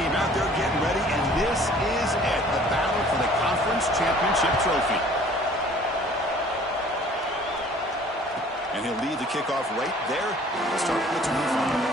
team out there getting ready, and this is it, the battle for the conference championship trophy. And he'll lead the kickoff right there. Let's start blitzing in front.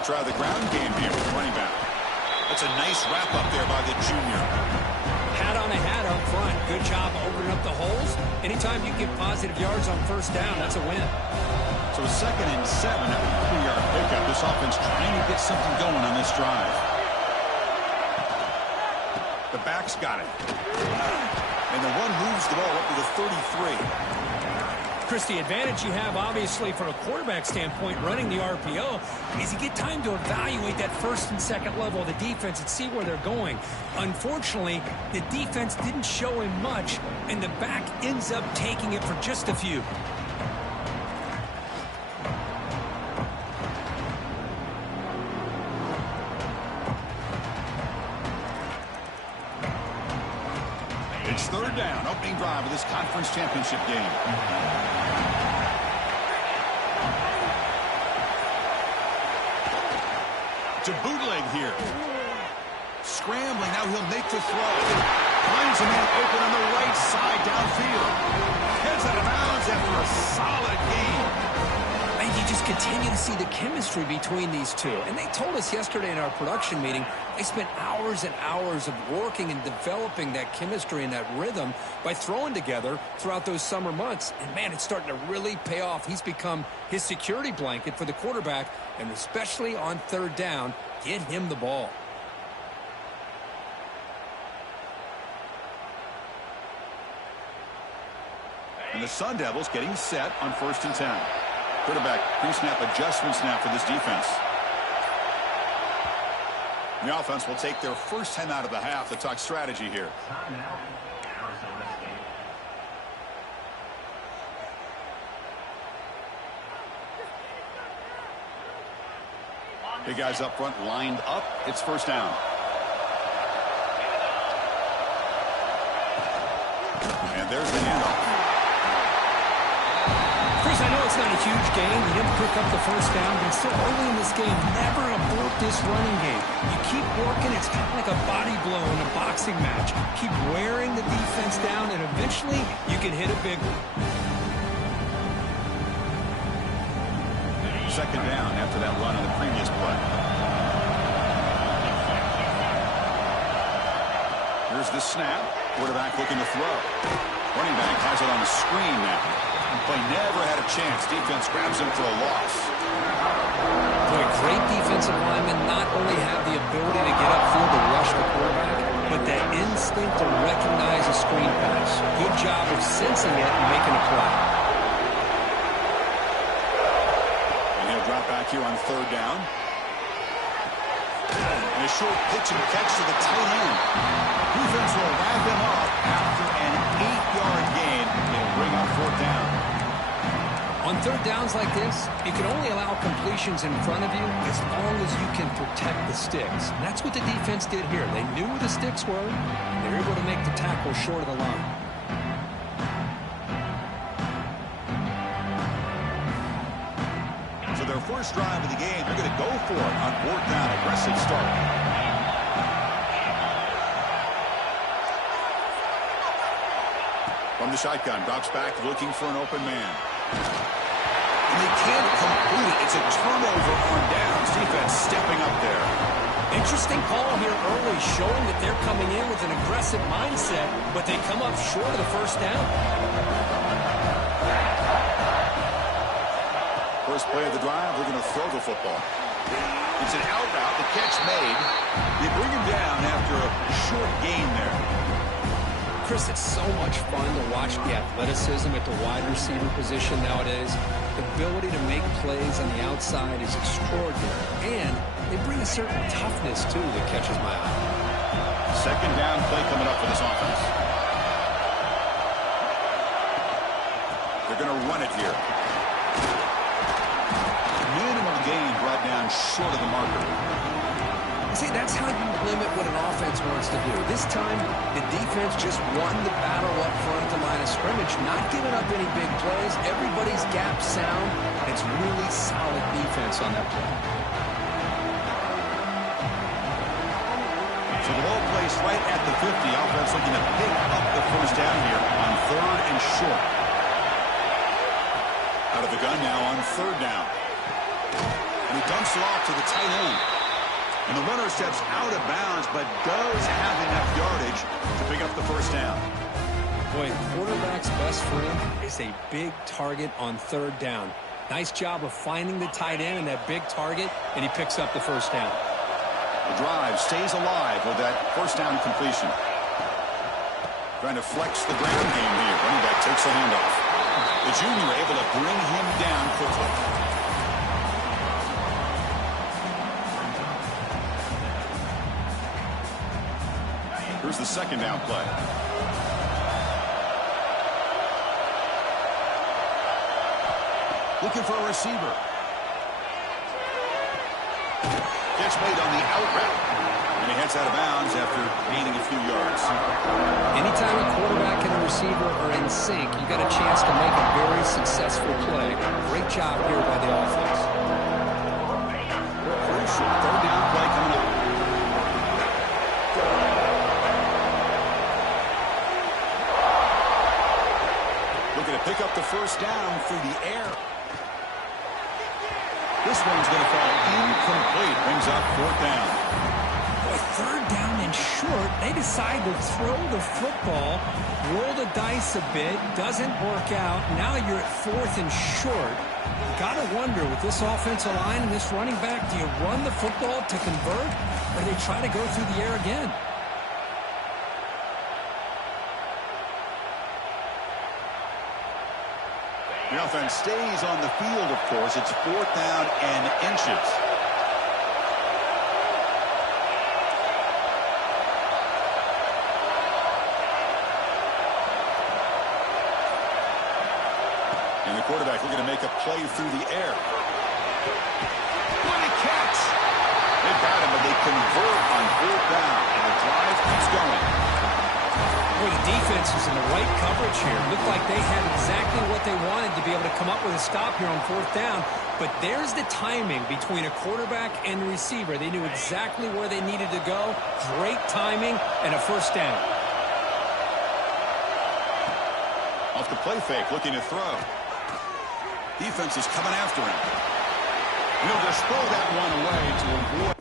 Try the ground game here with running back. That's a nice wrap up there by the junior. Hat on a hat up front. Good job opening up the holes. Anytime you get positive yards on first down, that's a win. So a 2nd and 7 after the 3-yard pickup. This offense trying to get something going on this drive. The back's got it. And the one moves the ball up to the 33. Chris, the advantage you have, obviously, from a quarterback standpoint, running the RPO, is you get time to evaluate that first and second level of the defense and see where they're going. Unfortunately, the defense didn't show him much, and the back ends up taking it for just a few. It's 3rd down, opening drive of this conference championship game. To bootleg here. Scrambling, now he'll make the throw. Finds a man open on the right side downfield. Heads out of bounds after a solid game. And you just continue to see the chemistry between these two. And they told us yesterday in our production meeting, they spent hours and hours of working and developing that chemistry and that rhythm by throwing together throughout those summer months. And, man, it's starting to really pay off. He's become his security blanket for the quarterback, and especially on 3rd down, get him the ball. And the Sun Devils getting set on 1st and 10. Quarterback pre-snap adjustment snap for this defense. The offense will take their first 10 out of the half to talk strategy here. Big guys up front lined up. It's 1st down. And there's the handoff. Chris, I know it's not a huge game. He didn't pick up the 1st down, but it's still early in this game. Never abort this running game. You keep working. It's kind of like a body blow in a boxing match. Keep wearing the defense down, and eventually you can hit a big one. 2nd down after that run on the previous play. Here's the snap. Quarterback looking to throw. Running back has it on the screen now. Play never had a chance. Defense grabs him for a loss. Boy, great defensive linemen not only have the ability to get upfield to rush the quarterback, but that instinct to recognize a screen pass. Good job of sensing it and making a play. And he'll drop back here on 3rd down. And a short pitch and catch to the tight end. Defense will wrap him up after an 8-yard gain. It'll bring up 4th down. On 3rd downs like this, you can only allow completions in front of you as long as you can protect the sticks. And that's what the defense did here. They knew where the sticks were, and they were able to make the tackle short of the line. So their first drive of the game, they're going to go for it on 4th down. Aggressive start. From the shotgun, drops back looking for an open man. And they can't complete it. It's a turnover on downs. Defense stepping up there. Interesting call here early, showing that they're coming in with an aggressive mindset, but they come up short of the 1st down. First play of the drive, they're going to throw the football. It's an out route, the catch made. They bring him down after a short gain there. Chris, it's so much fun to watch the athleticism at the wide receiver position nowadays. The ability to make plays on the outside is extraordinary, and they bring a certain toughness, too, that catches my eye. Second down play coming up for this offense. They're going to run it here. Minimal gain brought down short of the marker. See, that's how you limit what an offense wants to do. This time, the defense just won the battle up front at the line of scrimmage, not giving up any big plays. Everybody's gap sound. It's really solid defense on that play. So the ball placed right at the 50. Offense looking to pick up the first down here on 3rd and short. Out of the gun now on 3rd down. And he dumps it off to the tight end. And the runner steps out of bounds, but does have enough yardage to pick up the first down. Boy, quarterback's best friend is a big target on 3rd down. Nice job of finding the tight end and that big target, and he picks up the first down. The drive stays alive with that first down completion. Trying to flex the ground game here. Running back takes the handoff. The junior able to bring him down quickly. Here's the second down play. Looking for a receiver. Catch made on the out route. And he heads out of bounds after gaining a few yards. Anytime a quarterback and a receiver are in sync, you got a chance to make a very successful play. Great job here by the offense. Crucial 3rd down play coming up. Looking to pick up the first down through the air. This one's going to fall incomplete. Brings up 4th down. Boy, 3rd down and short. They decide to throw the football, roll the dice a bit, doesn't work out. Now you're at 4th and short. Got to wonder, with this offensive line and this running back, do you run the football to convert, or do they try to go through the air again? The offense stays on the field, of course. It's 4th down and inches. And the quarterback looking to make a play through the air. What a catch! They got him, but they convert on 4th down, and the drive keeps going. Well, the defense was in the right coverage here. Looked like they had exactly what they wanted to be able to come up with a stop here on 4th down. But there's the timing between a quarterback and the receiver. They knew exactly where they needed to go. Great timing and a first down. Off the play fake, looking to throw. Defense is coming after him. He'll just throw that one away to avoid.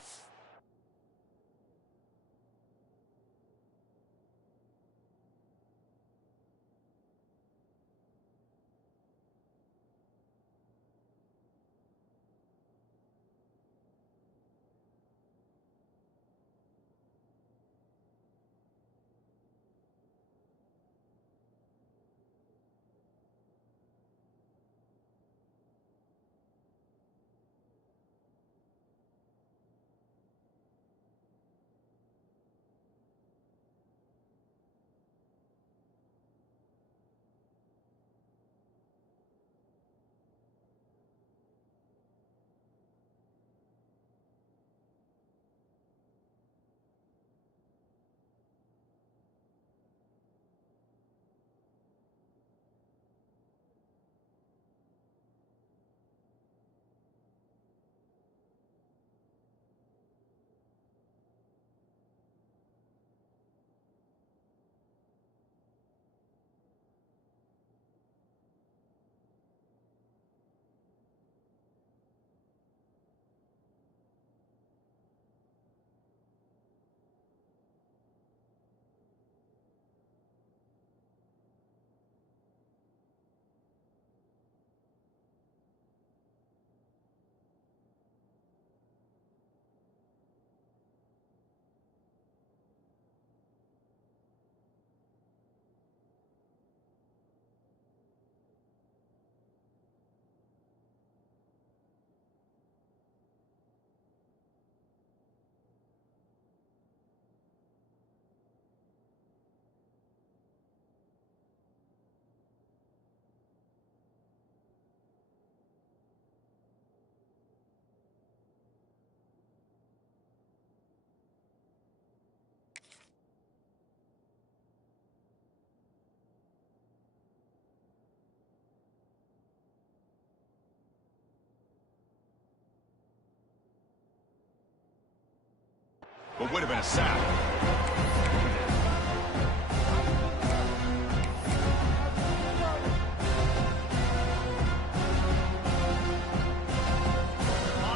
but would have been a sack.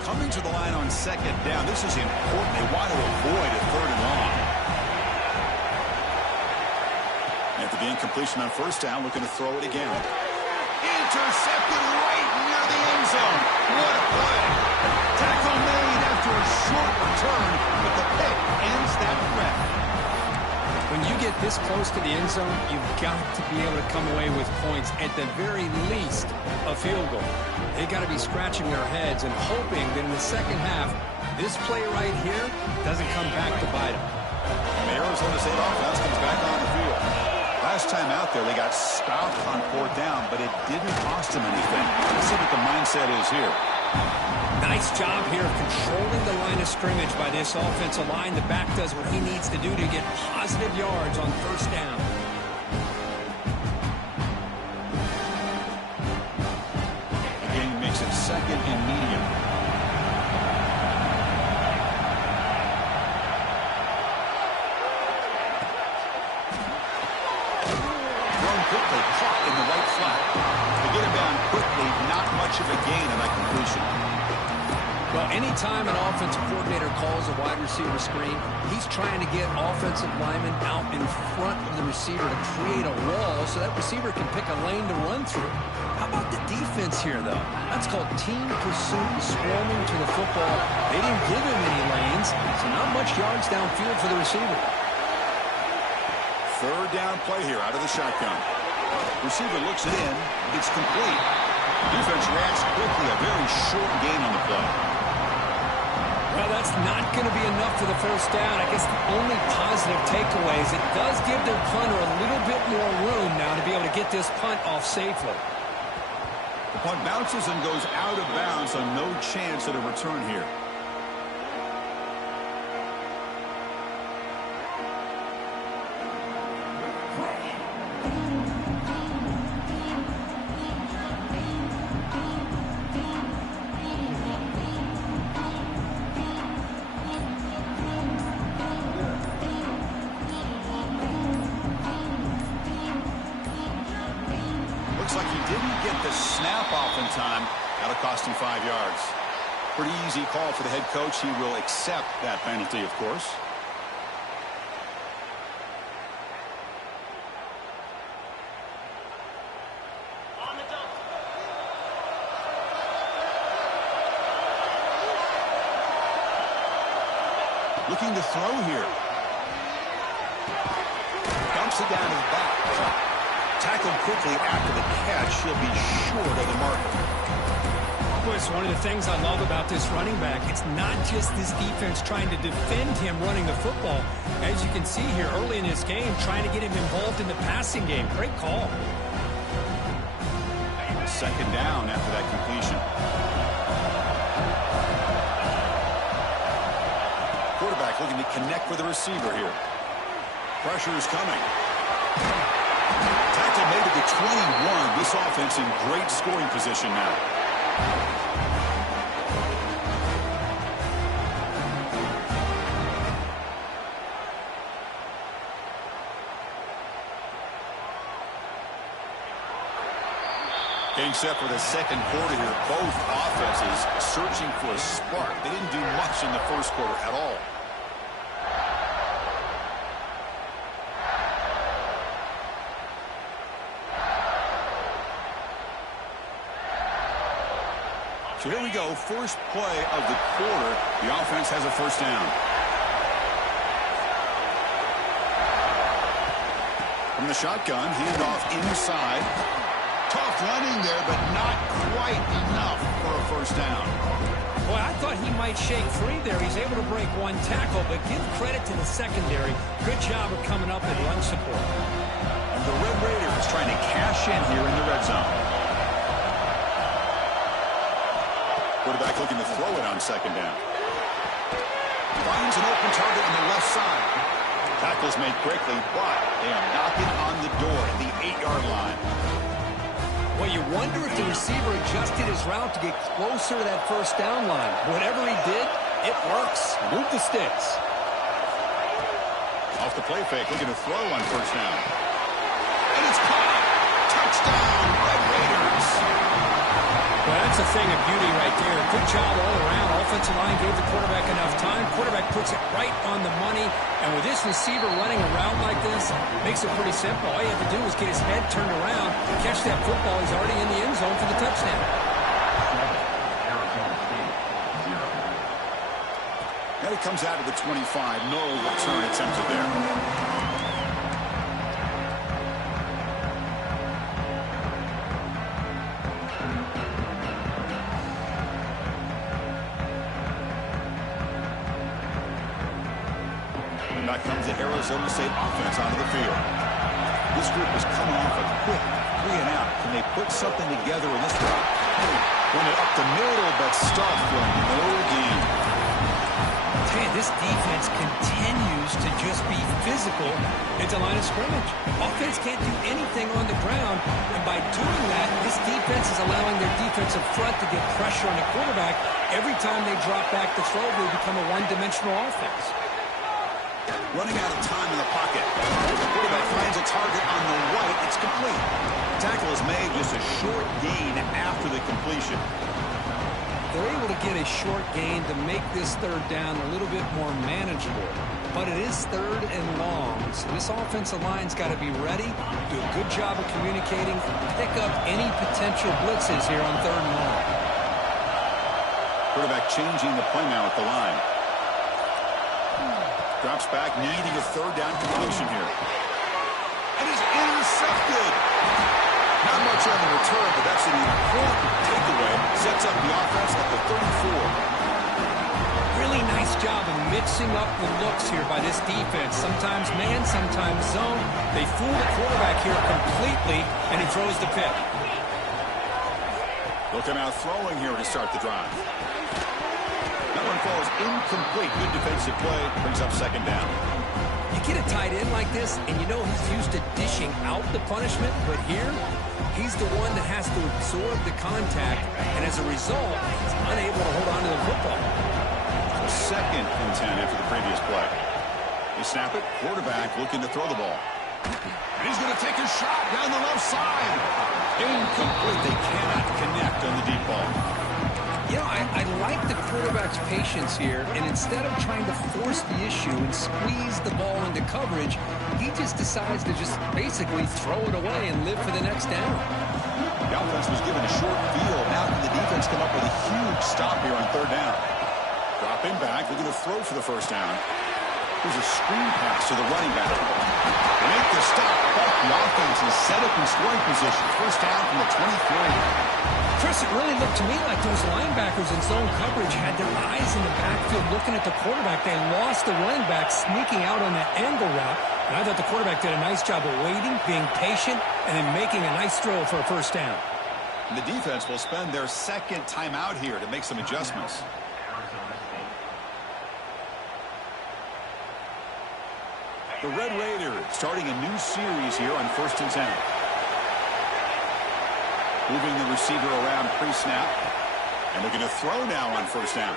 Coming to the line on second down. This is important. They want to avoid a third and long. After the incompletion on first down, looking to throw it again. Intercepted right near the end zone. What a play. Tackle made after a short return, but the pick ends that threat. When you get this close to the end zone, you've got to be able to come away with points, at the very least, a field goal. They got to be scratching their heads and hoping that in the second half, this play right here doesn't come back to bite them. And the Arizona State offense comes back on the field. Last time out there, they got stopped on fourth down, but it didn't cost them anything. Let's see what the mindset is here. Nice job here of controlling the line of scrimmage by this offensive line. The back does what he needs to do to get positive yards on first down. Again, makes it second and medium. Quickly caught in the right flat. To get him down quickly, not much of a gain on that completion. Well, anytime an offensive coordinator calls a wide receiver screen, he's trying to get offensive linemen out in front of the receiver to create a wall so that receiver can pick a lane to run through. How about the defense here, though? That's called team pursuit and swarming to the football. They didn't give him any lanes, so not much yards downfield for the receiver. Third down play here out of the shotgun. Receiver looks it in. It's complete. Defense reacts quickly. A very short gain on the play. Well, that's not going to be enough for the first down. I guess the only positive takeaway is it does give their punter a little bit more room now to be able to get this punt off safely. The punt bounces and goes out of bounds, so no chance at a return here. Looks like he didn't get the snap off in time. That'll cost him 5 yards. Pretty easy call for the head coach. He will accept that penalty, of course. Looking to throw here. Dumps it down his back. Tackled quickly after the catch. He'll be short of the marker. Boy, it's one of the things I love about this running back. It's not just this defense trying to defend him running the football. As you can see here early in this game, trying to get him involved in the passing game. Great call. Second down after that completion. Quarterback looking to connect with the receiver here. Pressure is coming. Tackle made at the 21. This offense in great scoring position now. Getting set for the second quarter here. Both offenses searching for a spark. They didn't do much in the first quarter at all. So here we go, first play of the quarter. The offense has a first down. From the shotgun, handed off inside. Tough running there, but not quite enough for a first down. Boy, I thought he might shake free there. He's able to break one tackle, but give credit to the secondary. Good job of coming up and run support. And the Red Raiders trying to cash in here in the red zone. Quarterback looking to throw it on second down. Finds an open target on the left side. Tackles made quickly, but they are knocking on the door at the 8-yard line. Well, you wonder if the receiver adjusted his route to get closer to that first down line. Whatever he did, it works. Move the sticks. off the play fake, looking to throw on first down. And it's caught. Touchdown, Red Raiders. Well, that's a thing of beauty right there. Good job all around. Offensive line gave the quarterback enough time. Quarterback puts it right on the money. And with this receiver running around like this, makes it pretty simple. All you have to do is get his head turned around, catch that football. He's already in the end zone for the touchdown. And it comes out of the 25. No return attempted there. Back comes the Arizona State offense onto the field. This group is coming off a quick 3-and-out. Can they put something together in this drive? Run it up the middle, but start from no gain. Hey, this defense continues to just be physical at the line of scrimmage. Offense can't do anything on the ground, and by doing that, this defense is allowing their defensive front to get pressure on the quarterback. Every time they drop back to throw, they become a one-dimensional offense. Running out of time in the pocket. The quarterback finds a target on the right. It's complete. Tackle is made, just a short gain after the completion. They're able to get a short gain to make this third down a little bit more manageable. But it is third and long, so this offensive line's got to be ready, do a good job of communicating, pick up any potential blitzes here on third and long. Quarterback changing the play now at the line. Drops back, needing a third down completion here. And is intercepted. Not much on the return, but that's an important takeaway. Sets up the offense at the 34. Really nice job of mixing up the looks here by this defense. Sometimes man, sometimes zone. They fool the quarterback here completely, and he throws the pick. They'll come out throwing here to start the drive. That one falls incomplete. Good defensive play. Brings up second down. You get a tight end like this, and you know he's used to dishing out the punishment, but here, he's the one that has to absorb the contact, and as a result, he's unable to hold on to the football. So 2nd and 10 after the previous play. They snap it. Quarterback looking to throw the ball. And he's going to take a shot down the left side. Incomplete. They cannot connect on the deep ball. You know, I like the quarterback's patience here, and instead of trying to force the issue and squeeze the ball into coverage, he just decides to just basically throw it away and live for the next down. The offense was given a short field. Now can the defense come up with a huge stop here on third down? Dropping back, looking to throw for the first down. There's a screen pass to the running back. They make the stop, but the offense is set up in scoring position. First down from the 23. Chris, it really looked to me like those linebackers in zone coverage had their eyes in the backfield looking at the quarterback. They lost the running back sneaking out on that angle route. And I thought the quarterback did a nice job of waiting, being patient, and then making a nice throw for a first down. And the defense will spend their second timeout here to make some adjustments. The Red Raiders starting a new series here on 1st and 10. Moving the receiver around pre-snap. And looking to throw now on first down.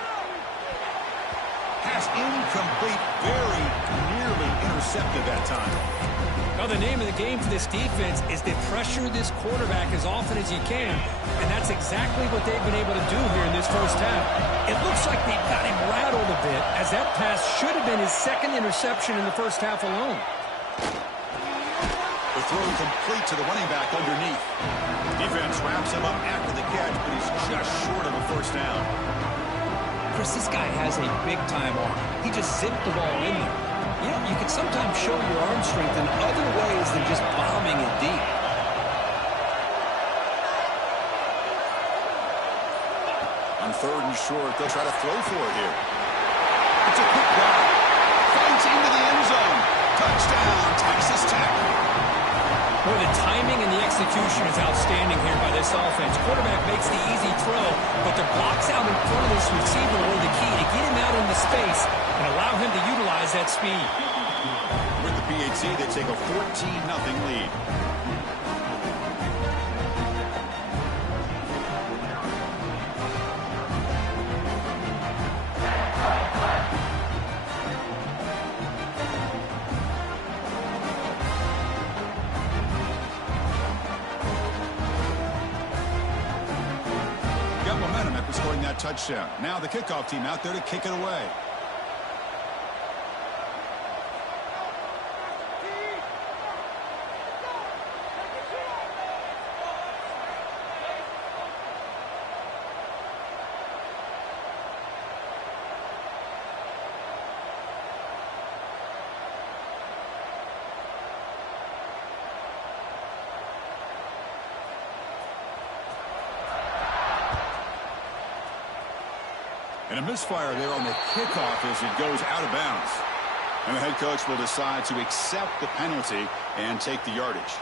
Pass incomplete, very nearly intercepted that time. Well, the name of the game for this defense is to pressure this quarterback as often as you can, and that's exactly what they've been able to do here in this first half. It looks like they've got him rattled a bit, as that pass should have been his second interception in the first half alone. The throw complete to the running back underneath. Defense wraps him up after the catch, but he's just short of a first down. Chris, this guy has a big-time arm. He just zipped the ball in there. You know, you can sometimes show your arm strength in other ways than just bombing it deep. On third and short, they'll try to throw for it here. It's a quick ball. Finds into the end zone. Touchdown, Texas Tech. Boy, the timing and the execution is outstanding here by this offense. Quarterback makes the easy throw, but the blocks out in front of this receiver were the key to get him out into space and allow him to utilize that speed. With the PHC, they take a 14-0 lead. in scoring that touchdown. Now the kickoff team out there to kick it away. And a misfire there on the kickoff as it goes out of bounds. And the head coach will decide to accept the penalty and take the yardage.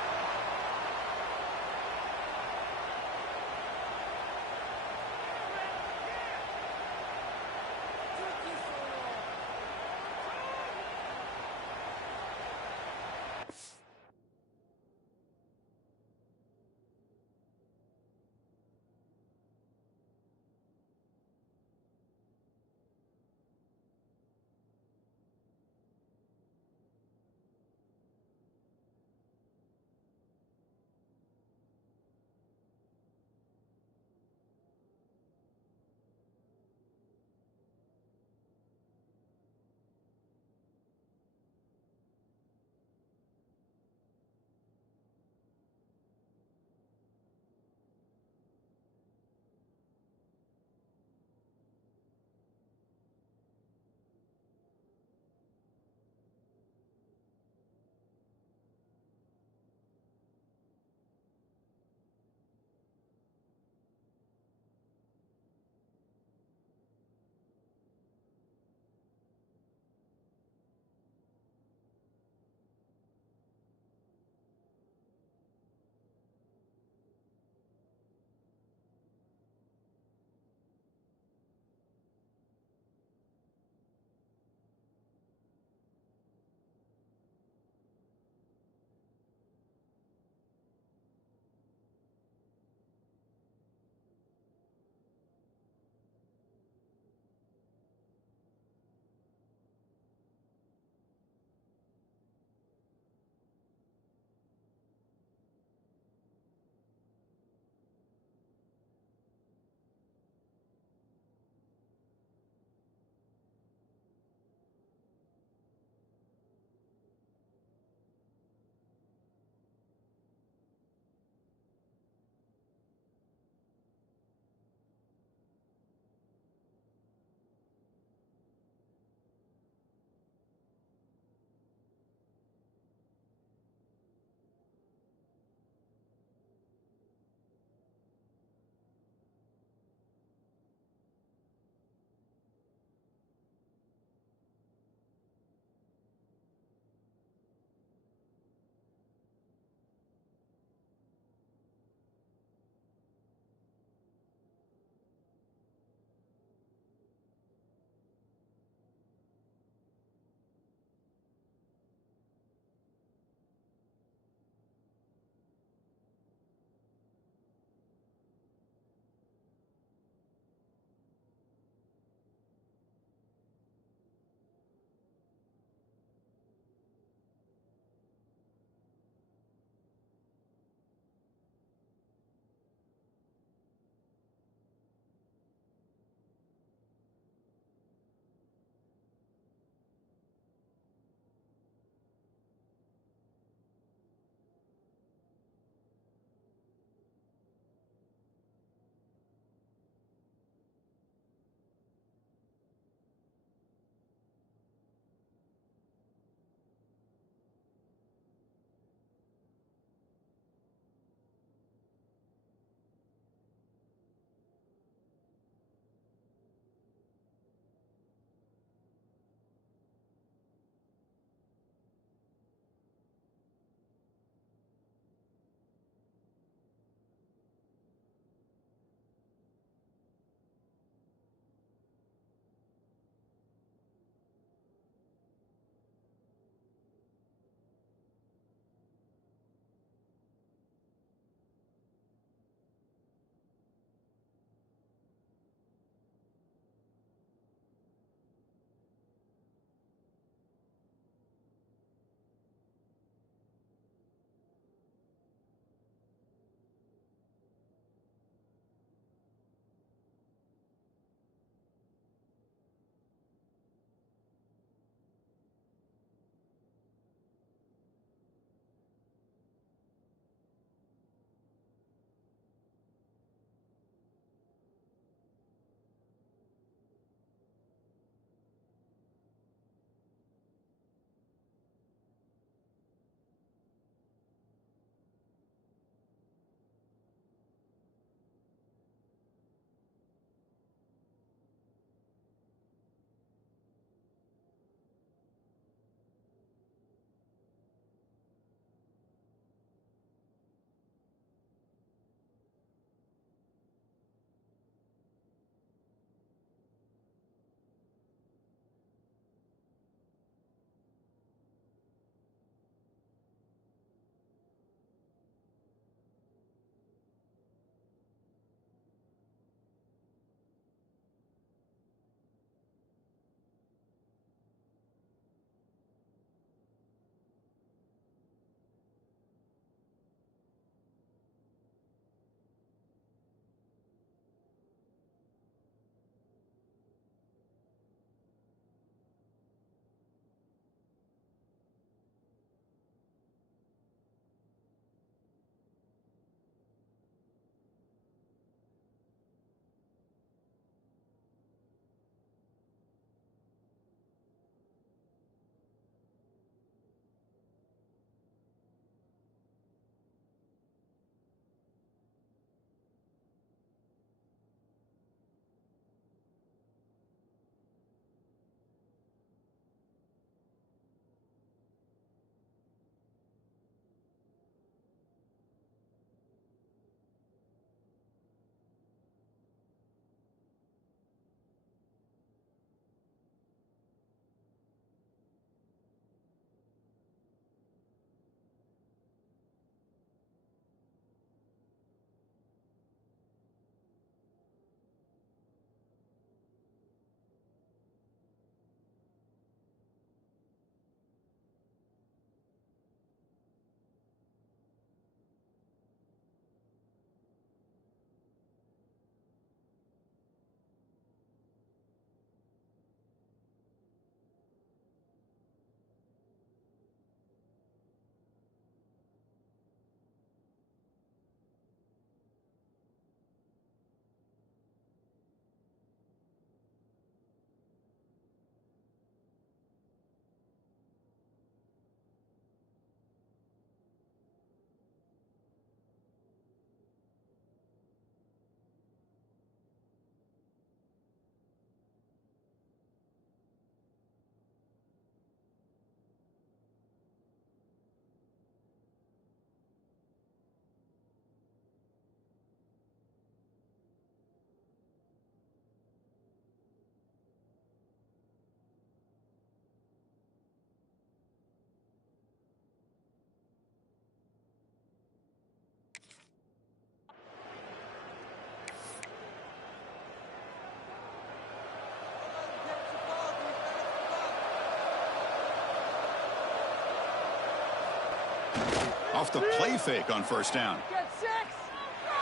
off the play fake on first down.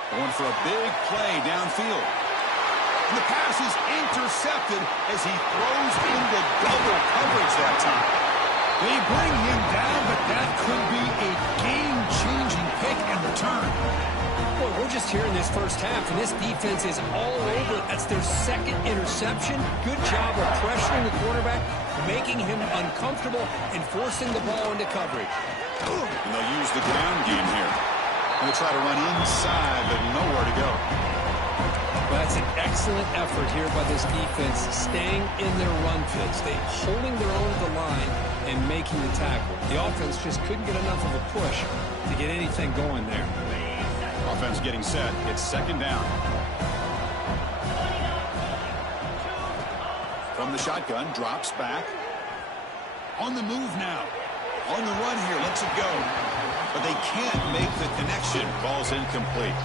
Going for a big play downfield. And the pass is intercepted as he throws into double coverage that time. They bring him down, but that could be a game-changing pick and return. Boy, we're just here in this first half, and this defense is all over. That's their second interception. Good job of pressuring the quarterback, making him uncomfortable, and forcing the ball into coverage. And they'll use the ground game here. They'll try to run inside, but nowhere to go. Well, that's an excellent effort here by this defense, staying in their run fits. They're holding their own at the line and making the tackle. The offense just couldn't get enough of a push to get anything going there. Offense getting set. It's second down. From the shotgun, drops back. On the move now. On the run here, lets it go. But they can't make the connection. Ball's incomplete.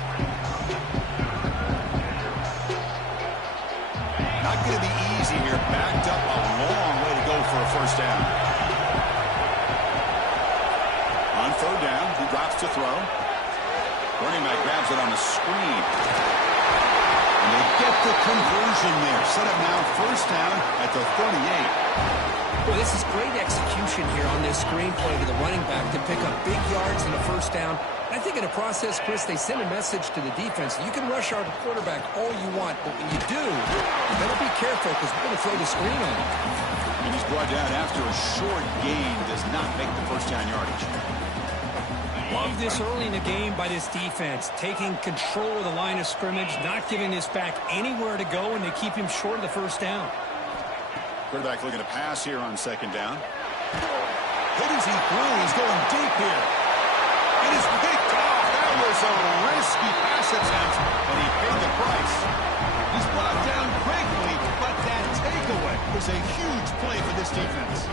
Not going to be easy here. Backed up a long way to go for a first down. On third down, he drops to throw. Running back grabs it on the screen. And they get the conversion there. Set up now first down at the 38. Well, this is great execution here on this screen play to the running back to pick up big yards and a first down. I think in the process, Chris, they send a message to the defense. You can rush our quarterback all you want, but when you do, you better be careful because we're going to throw the screen on him. And he's brought down after a short gain. Does not make the first down yardage. Love this early in the game by this defense, taking control of the line of scrimmage, not giving this back anywhere to go, and they keep him short of the first down. Quarterback looking to pass here on second down. Hit as he threw. He's going deep here. It is picked off. That was a risky pass attempt, and he paid the price. He's brought down quickly, but that takeaway was a huge play for this defense.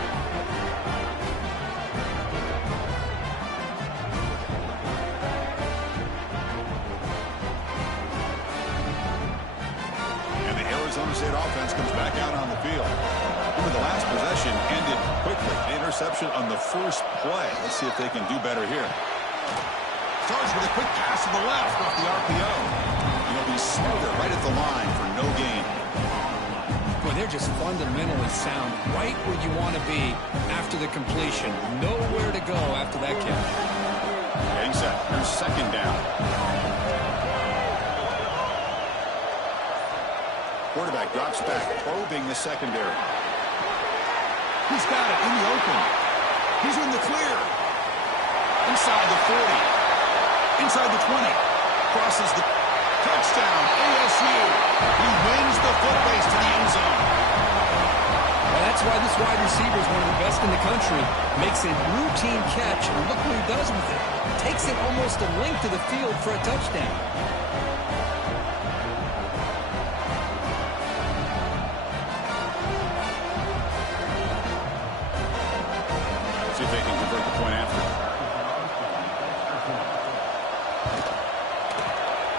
Arizona State offense comes back out on the field. Remember, the last possession ended quickly. The interception on the first play. Let's see if they can do better here. Starts with a quick pass to the left off the RPO. He'll be smothered right at the line for no gain. Boy, they're just fundamentally sound, right where you want to be after the completion. Nowhere to go after that catch. Getting set. Here's second down. Quarterback drops back, probing the secondary. He's got it in the open. He's in the clear. Inside the 40. Inside the 20. Crosses the touchdown. ASU. He wins the foot race to the end zone. Well, that's why this wide receiver is one of the best in the country. Makes a routine catch, and look what he does with it. Takes it almost a length of the field for a touchdown. See if they can convert the point after.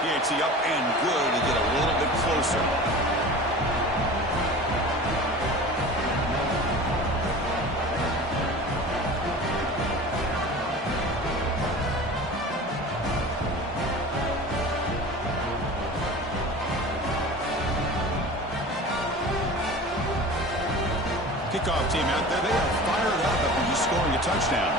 DHC up and good to get a little bit closer. Kickoff team out there, they are fired up after just scoring a touchdown.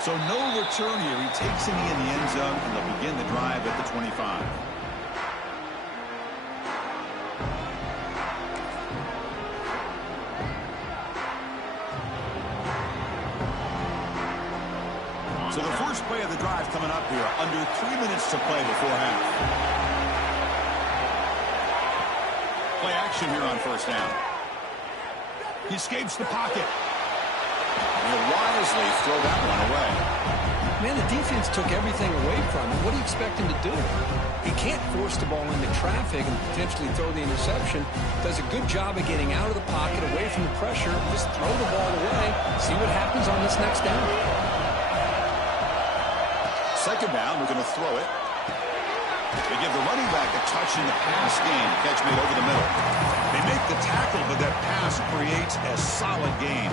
So no return here. He takes it in the end zone, and they'll begin the drive at the 25. So the first play of the drive coming up here, under 3 minutes to play before half. Play action here on first down. He escapes the pocket. He'll wisely throw that one away. Man, the defense took everything away from him. What do you expect him to do? He can't force the ball into traffic and potentially throw the interception. Does a good job of getting out of the pocket, away from the pressure. Just throw the ball away. See what happens on this next down. Second down, we're going to throw it. They give the running back a touch in the pass game. Catch made over the middle. They make the tackle, but that pass creates a solid gain.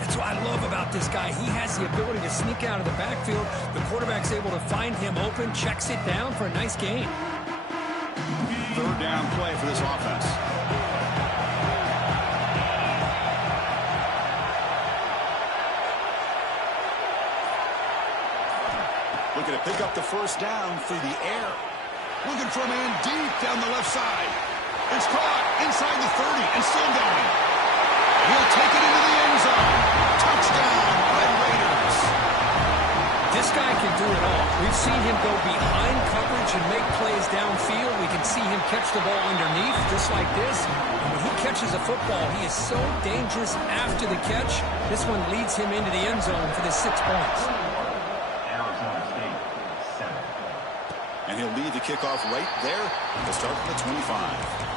That's what I love about this guy. He has the ability to sneak out of the backfield. The quarterback's able to find him open, checks it down for a nice gain. Third down play for this offense. Looking to pick up the first down through the air. Looking for a man deep down the left side. It's caught inside the 30 and still going. He'll take it into the end zone. Touchdown, Red Raiders. This guy can do it all. We've seen him go behind coverage and make plays downfield. We can see him catch the ball underneath, just like this. And when he catches a football, he is so dangerous after the catch. This one leads him into the end zone for the 6 points. And he'll lead the kickoff right there. He'll start from the 25.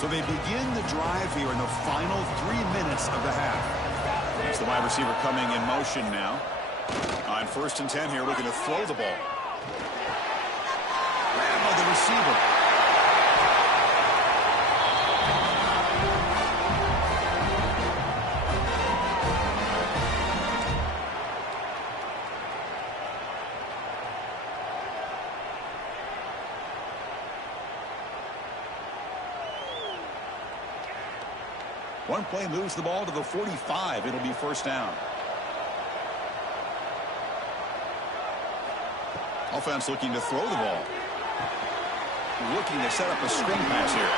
So they begin the drive here in the final 3 minutes of the half. That's the wide receiver coming in motion now. On 1st and 10 here, looking to throw the ball. Grab by the receiver. One play moves the ball to the 45. It'll be first down. Offense looking to throw the ball. Looking to set up a screen pass here.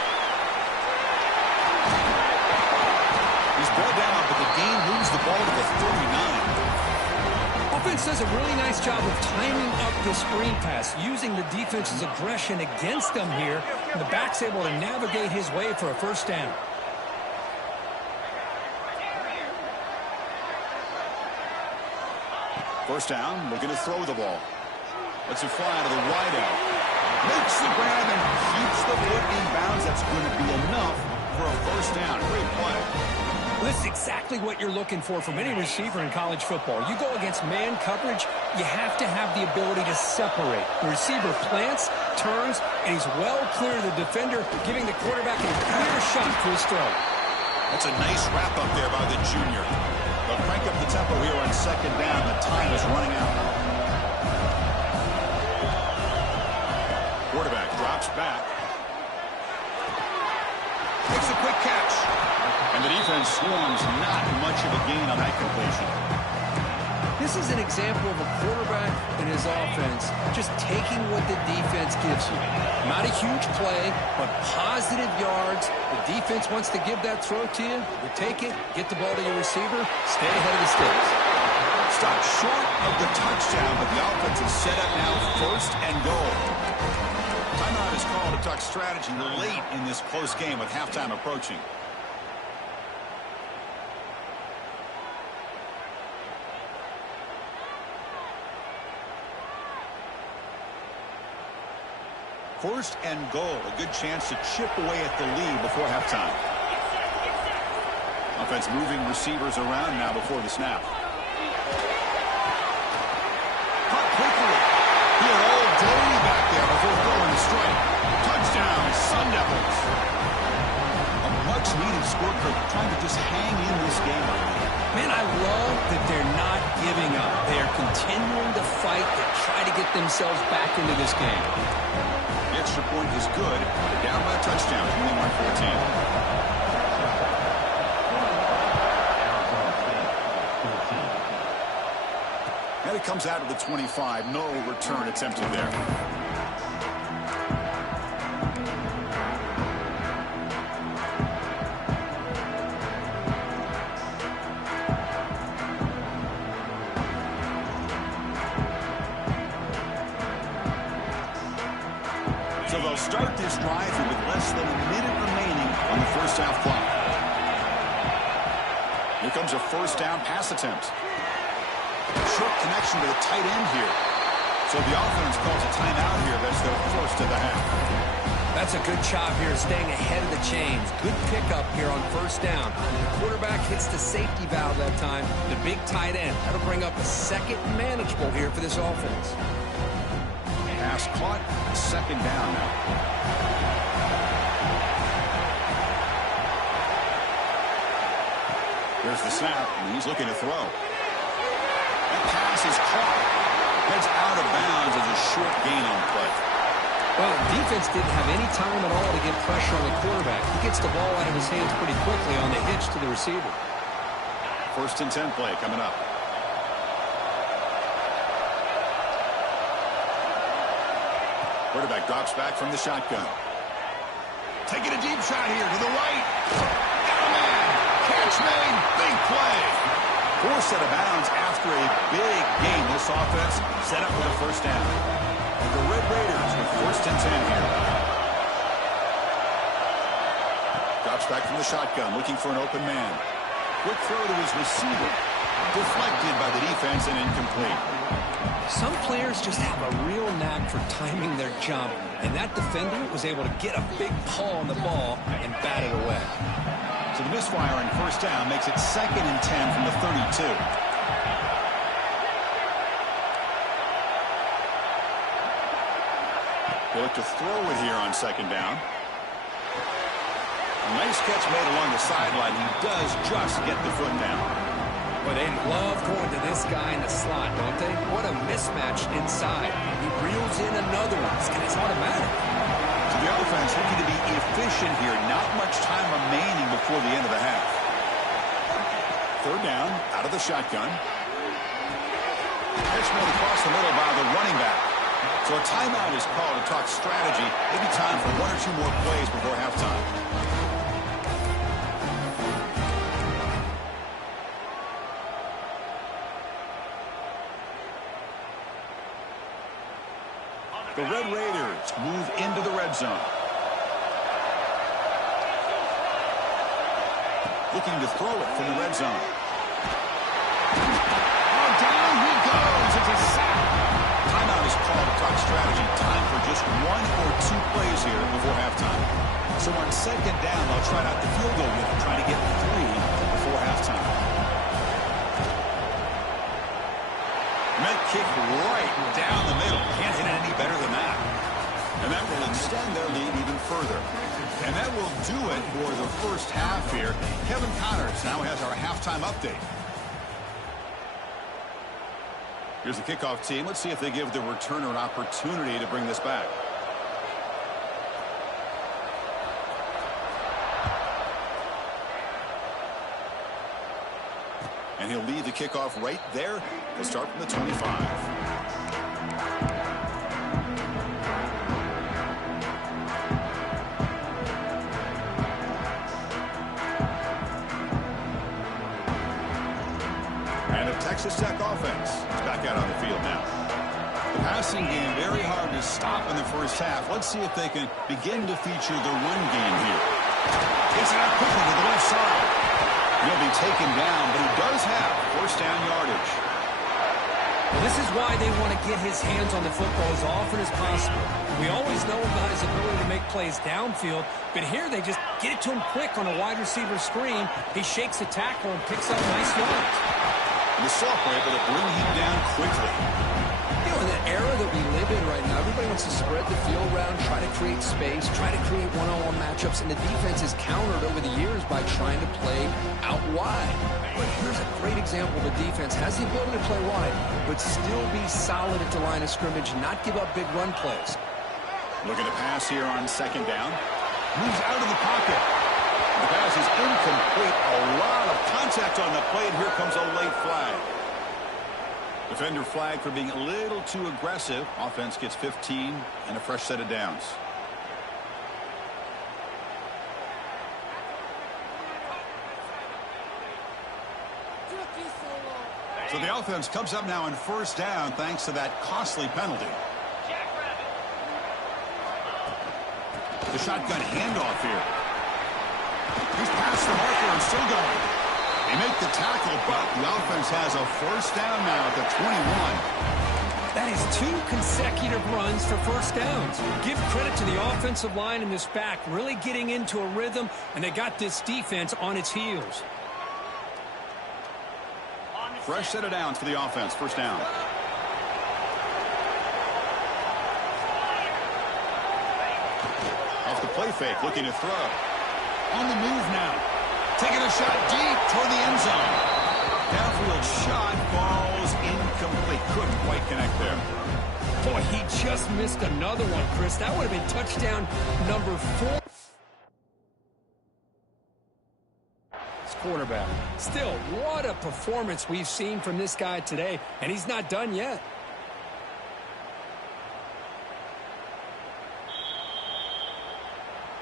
He's brought down, but the gain moves the ball to the 39. Offense does a really nice job of timing up the screen pass, using the defense's aggression against them here. And the back's able to navigate his way for a first down. First down, looking to throw the ball. Lets it fly to the wideout. Makes the grab and keeps the foot in bounds. That's going to be enough for a first down. Great play. Well, this is exactly what you're looking for from any receiver in college football. You go against man coverage, you have to have the ability to separate. The receiver plants, turns, and he's well clear of the defender, giving the quarterback a clear shot to his throw. That's a nice wrap up there by the junior. They'll crank up the tempo here on 2nd down. The time is running out. Quarterback drops back. Makes a quick catch. And the defense swarms. Not much of a gain on that completion. This is an example of a quarterback and his offense just taking what the defense gives you. Not a huge play, but positive yards. The defense wants to give that throw to you. You take it, get the ball to your receiver, stay ahead of the sticks. Stopped short of the touchdown, but the offense is set up now 1st and goal. Timeout is called to talk strategy late in this close game with halftime approaching. First and goal, a good chance to chip away at the lead before halftime. Offense moving receivers around now before the snap. Caught quickly. He had all day back there before throwing the strike. Touchdown, Sun Devils. A much-needed score, trying to just hang in this game. Man, I love that they're not giving up. They are continuing to fight to try to get themselves back into this game. The extra point is good. They're down by a touchdown, 21-14. And it comes out of the 25. No return attempted there. So they'll start this drive with less than a minute remaining on the first half clock. Here comes a first down pass attempt. Short connection to the tight end here. So the offense calls a timeout here. That's their first of the half. That's a good job here, staying ahead of the chains. Good pickup here on first down. The quarterback hits the safety valve that time. The big tight end. That'll bring up a second manageable here for this offense. Pass caught. Second down now. Here's the snap, and he's looking to throw. That pass is caught. Heads out of bounds as a short gain on play. Well, the defense didn't have any time at all to get pressure on the quarterback. He gets the ball out of his hands pretty quickly on the hitch to the receiver. 1st and 10 play coming up. Quarterback drops back from the shotgun. Taking a deep shot here to the right. Got a man. Catch made. Big play. Forced out of bounds after a big game. This offense set up with a first down. And the Red Raiders with 1st and 10 here. Drops back from the shotgun, looking for an open man. Quick throw to his receiver. Deflected by the defense and incomplete. Some players just have a real knack for timing their jump, and that defender was able to get a big paw on the ball and bat it away. So the misfire on first down makes it 2nd and 10 from the 32. They look to throw it here on 2nd down. A nice catch made along the sideline. He does just get the foot down. But they love going to this guy in the slot, don't they? What a mismatch inside. He reels in another one. This guy's automatic. So the offense looking to be efficient here. Not much time remaining before the end of the half. 3rd down, out of the shotgun. Catch made across the middle by the running back. So a timeout is called to talk strategy. Maybe time for 1 or 2 more plays before halftime. The Red Raiders move into the red zone. Looking to throw it from the red zone. Oh, down he goes. It's a sack. Timeout is called to talk strategy. Time for just 1 or 2 plays here before halftime. So on 2nd down, they'll try out the field goal unit, trying to get 3 before halftime. Met kick right down the middle. Can't hit it any better than that. And that will extend their lead even further. And that will do it for the first half here. Kevin Connors now has our halftime update. Here's the kickoff team. Let's see if they give the returner an opportunity to bring this back. And he'll lead the kickoff right there. He'll start from the 25. And a Texas Tech offense is back out on the field now. The passing game very hard to stop in the first half. Let's see if they can begin to feature the run game here. Gets it out quickly to the left side. He'll be taken down, but he does have first down yardage. Well, this is why they want to get his hands on the football as often as possible. We always know about his ability to make plays downfield, but here they just get it to him quick on a wide receiver screen. He shakes the tackle and picks up nice yards. The sophomore able to bring him down quickly. You know, in the era that we live in right now, everybody wants to spread the field around, try to create space, try to create one-on-one matchups, and the defense is countered over the years by trying to play out wide. But here's a great example of a defense has the ability to play wide, but still be solid at the line of scrimmage, not give up big run plays. Looking to pass here on 2nd down. Moves out of the pocket. The pass is incomplete. A lot of contact on the play, and here comes a late flag. Defender flag for being a little too aggressive. Offense gets 15 and a fresh set of downs. So the offense comes up now in first down thanks to that costly penalty. The shotgun handoff here. He's past the marker and still going. They make the tackle, but the offense has a first down now at the 21. That is 2 consecutive runs for first downs. Give credit to the offensive line in this back, really getting into a rhythm, and they got this defense on its heels. Fresh set of downs for the offense. First down. Off the play fake, looking to throw. On the move now. Taking a shot deep toward the end zone. Downfield shot, falls incomplete. Couldn't quite connect there. Boy, he just missed another one, Chris. That would have been touchdown number 4. Quarterback. Still, what a performance we've seen from this guy today, and he's not done yet.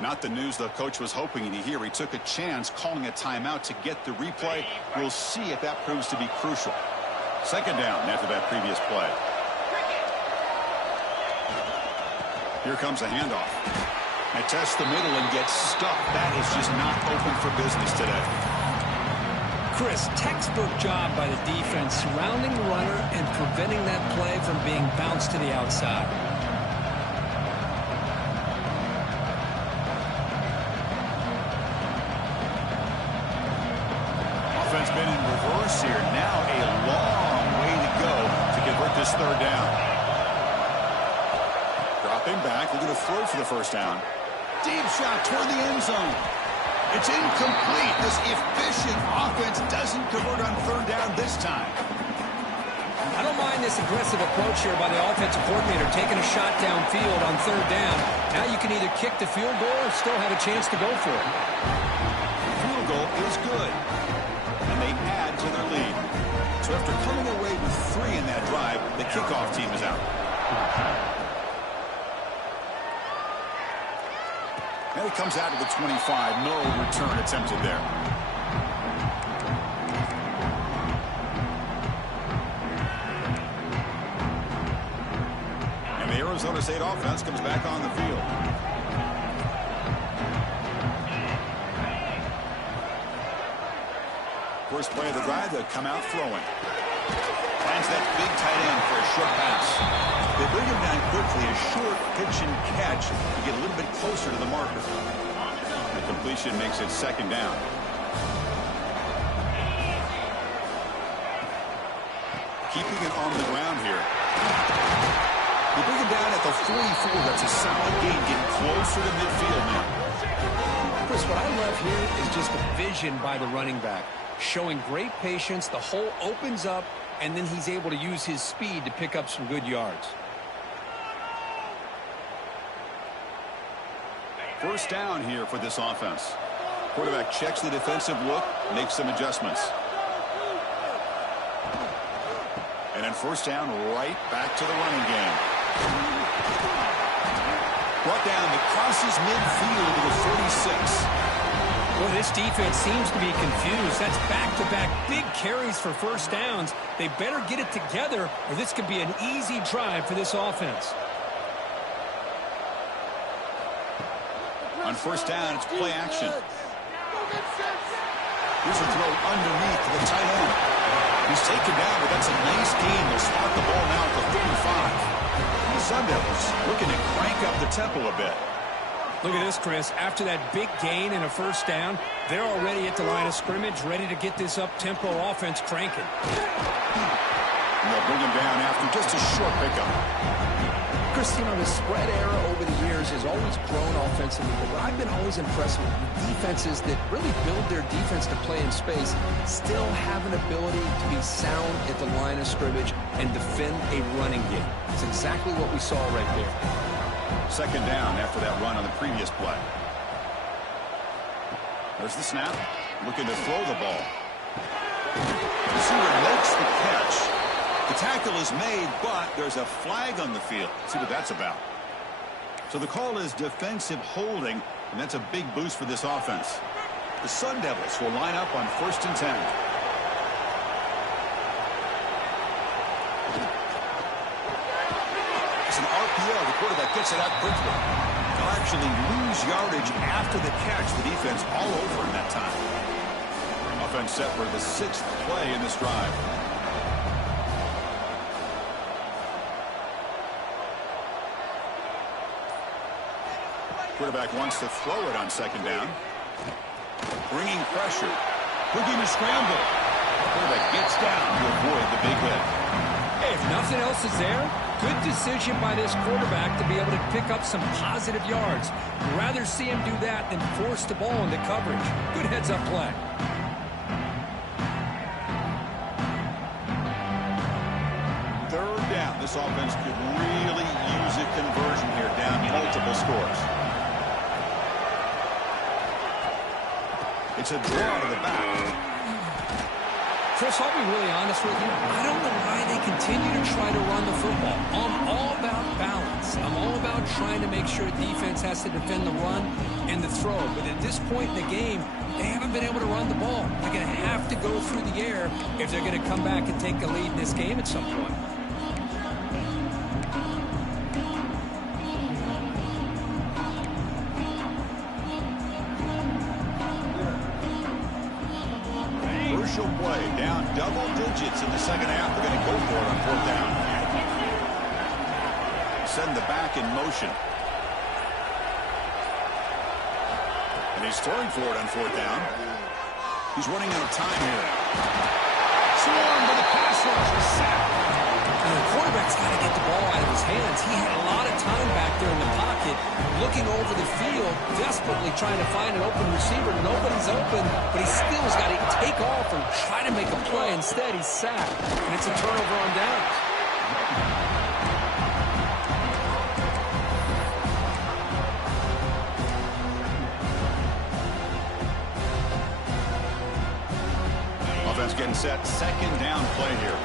Not the news the coach was hoping to hear. He took a chance calling a timeout to get the replay. We'll see if that proves to be crucial. Second down after that previous play. Here comes a handoff. They test the middle and get stuck. That is just not open for business today. Chris, textbook job by the defense surrounding the runner and preventing that play from being bounced to the outside. Offense been in reverse here. Now a long way to go to convert this third down. Dropping back, looking to throw for the first down. Deep shot toward the end zone. It's incomplete. This efficient offense doesn't convert on third down this time. I don't mind this aggressive approach here by the offensive coordinator, taking a shot downfield on third down. Now you can either kick the field goal or still have a chance to go for it. Field goal is good. And they add to their lead. So after coming away with 3 in that drive, the kickoff team is out. And it comes out to the 25. No return attempted there. And the Arizona State offense comes back on the field. First play of the drive, they'll come out throwing. Finds that big tight end for a short pass. They bring him down quickly, a short pitch and catch to get a little bit closer to the marker. The completion makes it second down. Keeping it on the ground here. They bring him down at the 44. That's a solid gain, getting closer to midfield now. Chris, what I love here is just the vision by the running back. Showing great patience, the hole opens up, and then he's able to use his speed to pick up some good yards. First down here for this offense. Quarterback checks the defensive look, makes some adjustments. And then first down, right back to the running game. Brought down that crosses midfield to the 46. Well, this defense seems to be confused. That's back-to-back big carries for first downs. They better get it together, or this could be an easy drive for this offense. On first down, it's play action. Here's a throw underneath to the tight end. He's taken down, but that's a nice gain. They'll spot the ball now at the 35. And the Sun Devils looking to crank up the tempo a bit. Look at this, Chris. After that big gain and a first down, they're already at the line of scrimmage, ready to get this up-tempo offense cranking. And they'll bring him down after just a short pickup. Chris, you know, the spread era over the years has always grown offensively, but what I've been always impressed with defenses that really build their defense to play in space still have an ability to be sound at the line of scrimmage and defend a running game. It's exactly what we saw right there. Second down after that run on the previous play. There's the snap. Looking to throw the ball. The receiver makes the catch. The tackle is made, but there's a flag on the field. Let's see what that's about. So the call is defensive holding, and that's a big boost for this offense. The Sun Devils will line up on 1st and 10. It's an RPO. The quarterback gets it out quickly. They'll actually lose yardage after the catch. The defense all over in that time. Offense set for the 6th play in this drive. Quarterback wants to throw it on second down. Bringing pressure. Looking to scramble. Quarterback gets down to avoid the big hit. Hey, if nothing else is there, good decision by this quarterback to be able to pick up some positive yards. I'd rather see him do that than force the ball into coverage. Good heads-up play. Third down. This offense could really use a conversion here, down multiple scores. It's a draw to the back. Chris, I'll be really honest with you. I don't know why they continue to try to run the football. I'm all about balance. I'm all about trying to make sure defense has to defend the run and the throw. But at this point in the game, they haven't been able to run the ball. They're going to have to go through the air if they're going to come back and take a lead in this game at some point. Play down double digits in the second half. They're going to go for it on fourth down. Send the back in motion. And he's throwing for it on fourth down. He's running out of time here. Swarmed with a pass rush. A sack. And the quarterback's got to get the ball out of his hands. He had a lot of time back there in the pocket, looking over the field, desperately trying to find an open receiver. Nobody's open, but he still has got to take off and try to make a play. Instead, he's sacked, and it's a turnover on downs. Offense getting set. Second down play here.